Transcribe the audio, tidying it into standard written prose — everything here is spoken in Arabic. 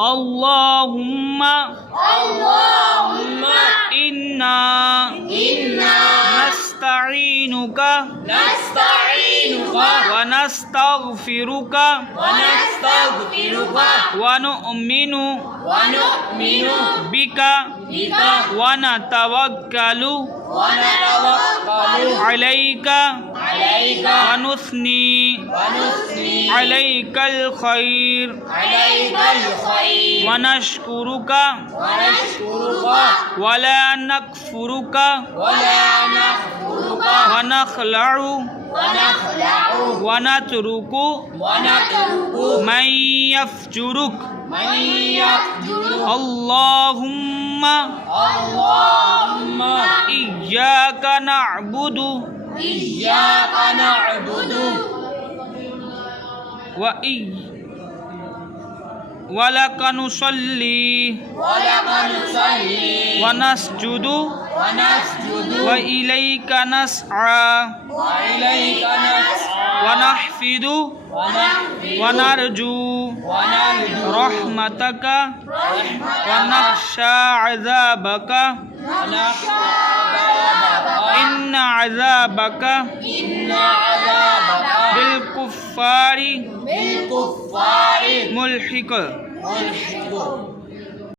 اللهم إنا نستعينك ونستغفرك ونؤمن بك ونتوكل عليك ونثني عليك الخير ونشكرك ولا نكفرك ونخلع ونترك من يفجرك اللهم إياك نعبد ولك نصلي ونسجد وإليك نسعى ونحفظ ونرجو رحمتك ونخشى عذابك إن عذابك بالكفار ملحق